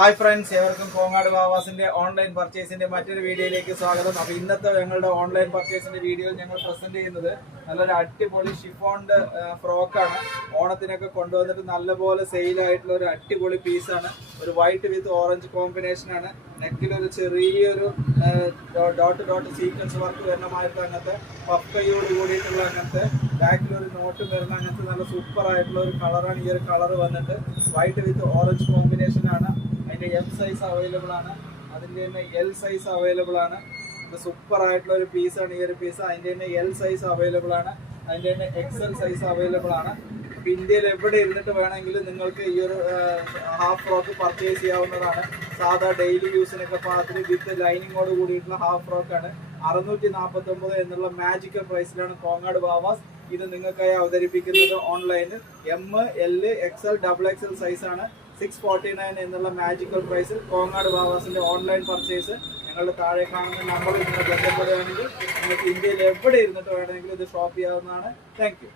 Hi friends, ഏവർക്കും Kongad വാവാസിന്റെ online പർച്ചേസിന്റെ മറ്റൊരു വീഡിയോയിലേക്ക് സ്വാഗതം. അപ്പോൾ ഇന്നത്തെ ഞങ്ങളുടെ ഓൺലൈൻ പർച്ചേസിന്റെ വീഡിയോയിൽ ഞങ്ങൾ പ്രസന്റ് ചെയ്യുന്നത് നല്ലൊരു അടിപൊളി ഷിഫോണിന്റെ ഫ്രോക്കാണ്. ഓണത്തിനൊക്കെ കൊണ്ടുവന്നിട്ട് നല്ലപോലെ സെയിലായിട്ടുള്ള ഒരു അടിപൊളി പീസാണ്. ഒരു വൈറ്റ് വിത്ത് ഓറഞ്ച് കോമ്പിനേഷൻ ആണ്. നെക്കിലൊരു ചെറിയൊരു ഡോട്ട് സീക്വൻസ് വർക്ക് വരുന്നമായിട്ട് അങ്ങനത്തെ പക്കയോട് കൂടിയിട്ടുള്ള അങ്ങനത്തെ ബാക്കിലൊരു നോട്ട് വരുന്ന അങ്ങനത്തെ നല്ല സൂപ്പർ ആയിട്ടുള്ള ഒരു കളറാണ്. ഈ ഒരു കളർ വന്നിട്ട് വൈറ്റ് വിത്ത് ഓറഞ്ച് കോമ്പിനേഷൻ ആണ്. അതിൻ്റെ എം സൈസ് അവൈലബിൾ ആണ്, അതിൻ്റെ തന്നെ എൽ സൈസ് അവൈലബിൾ ആണ്. ഇത് സൂപ്പർ ആയിട്ടുള്ള ഒരു പീസാണ് ഈ ഒരു പീസ്. അതിൻ്റെ തന്നെ എൽ സൈസ് അവൈലബിൾ ആണ്, അതിൻ്റെ തന്നെ എക്സൽ സൈസ് അവൈലബിൾ ആണ്. അപ്പോൾ ഇന്ത്യയിൽ എവിടെ ഇരുന്നിട്ട് വേണമെങ്കിലും നിങ്ങൾക്ക് ഈ ഒരു ഹാഫ് ഫ്രോക്ക് പർച്ചേസ് ചെയ്യാവുന്നതാണ്. സാധാ ഡെയിലി യൂസിനൊക്കെ പാകത്തിന് വിത്ത് ലൈനിങ്ങോട് കൂടിയിട്ടുള്ള ഹാഫ് ഫ്രോക്കാണ്. 649 എന്നുള്ള മാജിക്കൽ പ്രൈസിലാണ് കോങ്ങാട് വാവാസ് ഇത് നിങ്ങൾക്കായി അവതരിപ്പിക്കുന്നത്. ഓൺലൈനിൽ എം, എൽ, എക്സൽ, XXL സൈസാണ്. 649 എന്നുള്ള മാജിക്കൽ പ്രൈസിൽ കോങ്ങാട് വാവാസിന്റെ ഓൺലൈൻ പർച്ചേസ് ഞങ്ങളുടെ താഴെ കാണുന്ന നമ്പറിൽ നിങ്ങൾ ബന്ധപ്പെടുകയാണെങ്കിൽ നിങ്ങൾക്ക് ഇന്ത്യയിൽ എവിടെ ഇരുന്നിട്ട് വേണമെങ്കിലും ഇത് ഷോപ്പ് ചെയ്യാവുന്നതാണ്. Thank you.